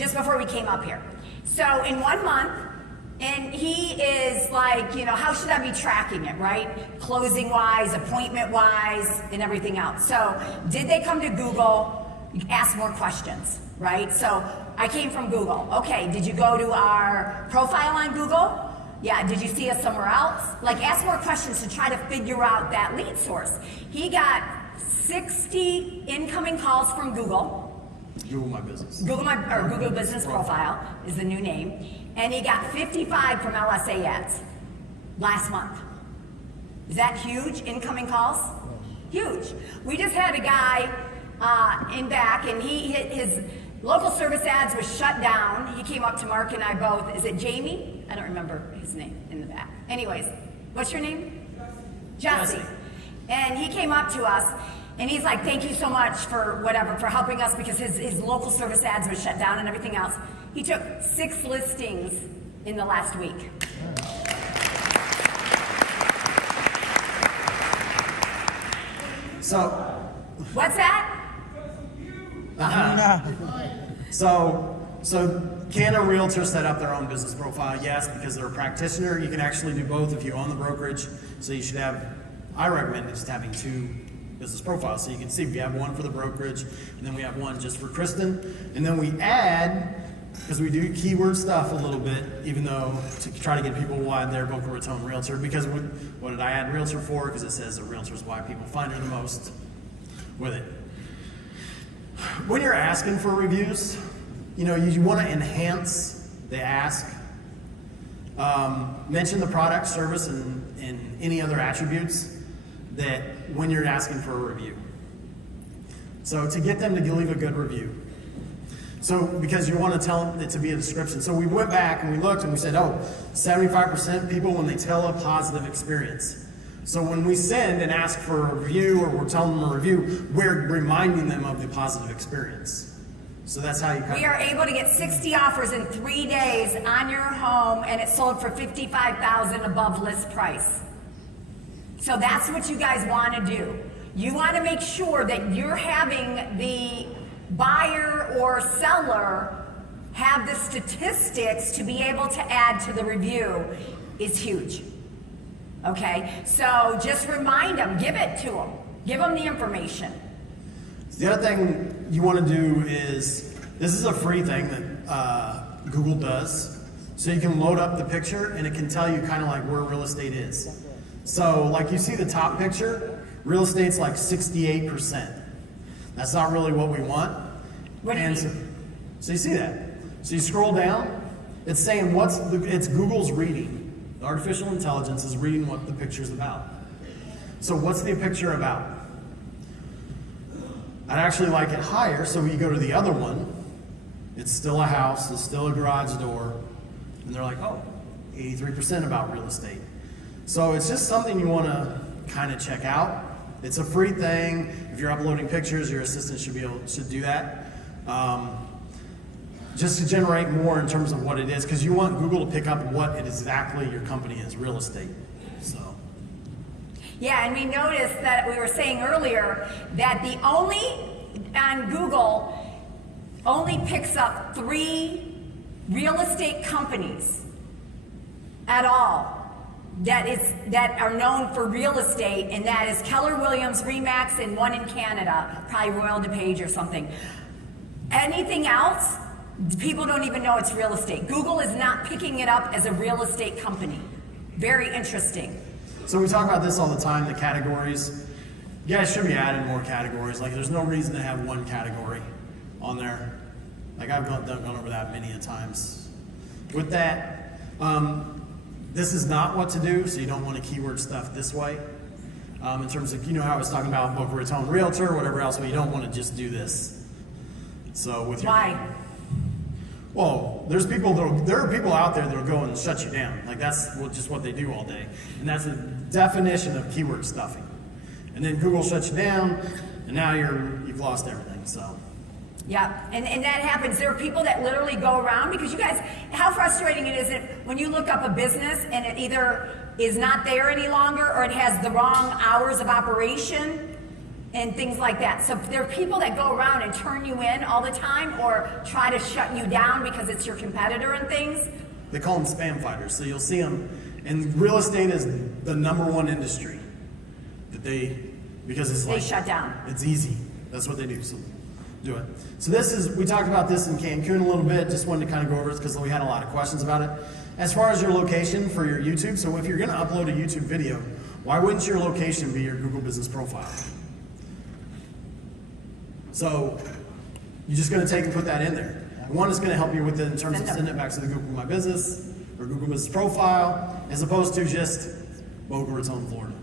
just before we came up here. So in 1 month, and he is like, you know, how should I be tracking it, right? Closing wise, appointment wise, and everything else. So did they come to Google? Ask more questions, right? So I came from Google. Okay, did you go to our profile on Google? Yeah, did you see us somewhere else? Like, ask more questions to try to figure out that lead source. He got 60 incoming calls from Google. Google My Business. Google Business Profile is the new name. And he got 55 from LSA ads last month. Is that huge, incoming calls? Huge. We just had a guy in back, and his local service ads was shut down. He came up to Mark and I both. Is it Jamie? I don't remember his name in the back. Anyways, what's your name? Jesse. And he came up to us, and he's like, thank you so much for whatever, for helping us, because his local service ads was shut down and everything else. He took 6 listings in the last week. So, what's that? So can a realtor set up their own business profile? Yes, because they're a practitioner. You can actually do both if you own the brokerage. So you should have, I recommend just having 2 business profiles. So you can see we have one for the brokerage, and then we have one just for Kristin. And then we add, because we do keyword stuff a little bit, even though to try to get people why they're Boca Raton Realtor. Because what did I add realtor for? Because it says a realtor is why people find her the most with it. When you're asking for reviews, you know, you want to enhance the ask. Mention the product, service, and any other attributes that when you're asking for a review. So to get them to leave a good review. So because you want to tell it to be a description. So we went back and we looked and we said, oh, 75% people when they tell a positive experience. So when we send and ask for a review, or we're telling them a review, we're reminding them of the positive experience. So that's how you We are able to get 60 offers in 3 days on your home, and it sold for $55,000 above list price. So that's what you guys want to do. You want to make sure that you're having the buyer or seller have the statistics to be able to add to the review is huge. Okay, so just remind them, give it to them, give them the information. The other thing you want to do is, this is a free thing that Google does. So you can load up the picture and it can tell you kind of like where real estate is. So like you see the top picture, real estate's like 68%. That's not really what we want. What do you mean? So you see that. So you scroll down, it's saying it's Google's reading. The artificial intelligence is reading what the picture's about. So what's the picture about? I'd actually like it higher, so you go to the other one. It's still a house, it's still a garage door, and they're like, oh, 83% about real estate. So it's just something you want to kind of check out. It's a free thing. If you're uploading pictures, your assistant should do that. Just to generate more in terms of what it is, because you want Google to pick up what it exactly your company is, real estate. So. Yeah, and we noticed that we were saying earlier that on Google, only picks up 3 real estate companies at all that are known for real estate, and that is Keller Williams, Remax, and one in Canada, probably Royal DuPage or something. Anything else, people don't even know it's real estate. Google is not picking it up as a real estate company. Very interesting. So we talk about this all the time, the categories. You guys should be adding more categories. Like, there's no reason to have one category on there. Like, I've gone over that many a times. With that, this is not what to do, so you don't want to keyword stuff this way. In terms of, you know how I was talking about Boca Raton Realtor, whatever else, but you don't want to just do this. So with your... Why? Well, there are people out there that'll go and shut you down. Like, that's just what they do all day. And that's the definition of keyword stuffing. And then Google shuts you down, and now you've lost everything, so. Yeah, and that happens. There are people that literally go around, because you guys, how frustrating it is when you look up a business and it either is not there any longer or it has the wrong hours of operation. and things like that. So there are people that go around and turn you in all the time or try to shut you down because it's your competitor and things. They call them spam fighters. So you'll see them, and real estate is the #1 industry that because it's they shut down. It's easy. That's what they do. So do it. So we talked about this in Cancun a little bit. Just wanted to kind of go over it because we had a lot of questions about it. As far as your location for your YouTube, so if you're going to upload a YouTube video, why wouldn't your location be your Google Business Profile? So you're just going to take and put that in there. One is going to help you with it in terms of sending it back to the Google My Business or Google Business Profile, as opposed to just Boca Raton, Florida.